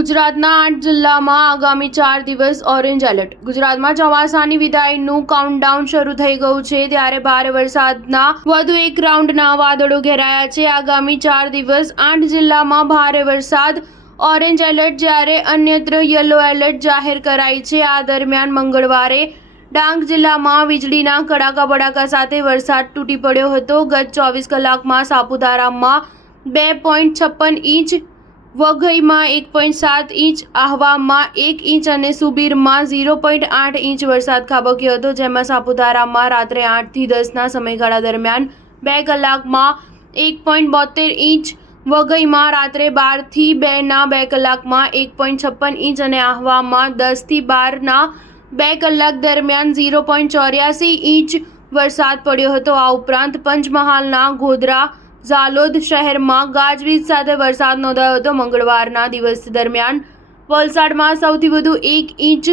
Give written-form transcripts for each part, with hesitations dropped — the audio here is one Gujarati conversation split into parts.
ગુજરાતના 8 જિલ્લામાં આગામી 4 દિવસ ઓરેન્જ એલર્ટ। ગુજરાતમાં ચોમાસાની વિદાયનું કાઉન્ટડાઉન શરૂ થઈ ગયું છે, ત્યારે ભારે વરસાદના વધુ એક રાઉન્ડના વાદળો ઘેરાયા છે। આગામી 4 દિવસ 8 જિલ્લામાં ભારે વરસાદ, ઓરેન્જ એલર્ટ, જ્યારે અન્યત્ર યલો એલર્ટ જાહેર કરાઈ છે। આ દરમિયાન મંગળવારે ડાંગ જિલ્લામાં વીજળીના કડાકા ભડાકા સાથે વરસાદ તૂટી પડ્યો હતો। ગત 24 કલાકમાં સાપુતારામાં 2.56 ઇંચ, વઘઈમાં 1.7 ઇંચ, આહવામાં 1 ઇંચ અને સુબીરમાં 0.8 ઇંચ વરસાદ ખાબક્યો હતો, જેમાં સાપુતારામાં રાત્રે 8 થી 10ના સમયગાળા દરમિયાન 2 કલાકમાં 1.72 ઇંચ, વઘઈમાં રાત્રે 12 થી 2ના 2 કલાકમાં 1.56 ઇંચ અને આહવામાં 10 થી 12ના 2 કલાક દરમિયાન 0.84 ઇંચ વરસાદ પડ્યો હતો। આ ઉપરાંત પંચમહાલના ગોધરા, ઝાલોદ શહેરમાં ગાજવીજ સાથે વરસાદ નોંધાયો હતો। મંગળવારના દિવસ દરમિયાન વલસાડમાં સૌથી વધુ 1 ઇંચ,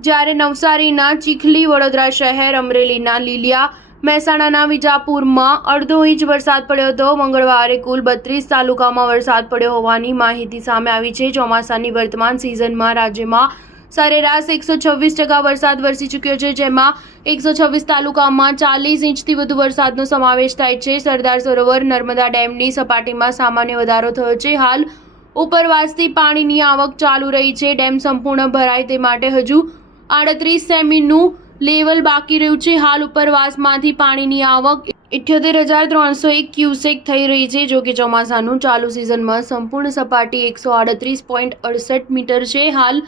જ્યારે નવસારીના ચીખલી, વડોદરા શહેર, અમરેલીના લીલિયા, મહેસાણાના વિજાપુરમાં 1/2 ઇંચ વરસાદ પડ્યો હતો। મંગળવારે કુલ 32 તાલુકામાં વરસાદ પડ્યો હોવાની માહિતી સામે આવી છે। ચોમાસાની વર્તમાન સિઝનમાં રાજ્યમાં સરેરાશ 126% વરસાદ વરસી ચૂક્યો છે, જેમાં 126 તાલુકામાં 40 ઇંચથી વધુ વરસાદનો સમાવેશ થાય છે। સરદાર સરોવર નર્મદા ડેમની સપાટીમાં સામાન્ય વધારો થયો છે। હાલ ઉપરવાસથી પાણીની આવક ચાલુ રહી છે। ડેમ સંપૂર્ણ ભરાય તે માટે હજુ 38 સેમીનું લેવલ બાકી રહ્યું છે। હાલ ઉપરવાસમાંથી પાણીની આવક 78,301 ક્યુસેક થઈ રહી છે। જો કે ચોમાસાનું ચાલુ સિઝનમાં સંપૂર્ણ સપાટી 138.68 મીટર છે। હાલ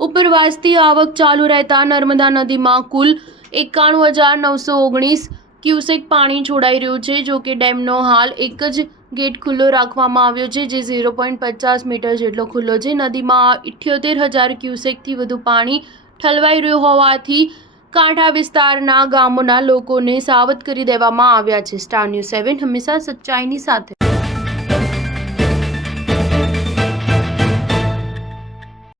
ઉપરવાસથી આવક ચાલુ રહેતા નર્મદા નદીમાં કુલ 91,919 ક્યુસેક પાણી છોડાઈ રહ્યું છે। જો કે ડેમનો હાલ એક જ ગેટ ખુલ્લો રાખવામાં આવ્યો છે, જે 0.50 મીટર જેટલો ખુલ્લો છે। નદીમાં 78,000 ક્યુસેકથી વધુ પાણી ઠલવાઈ રહ્યું હોવાથી કાંઠા વિસ્તારના ગામોના લોકોને સાવધ કરી દેવામાં આવ્યા છે। સ્ટાર ન્યૂઝ 7 હંમેશા સચ્ચાઈની સાથે।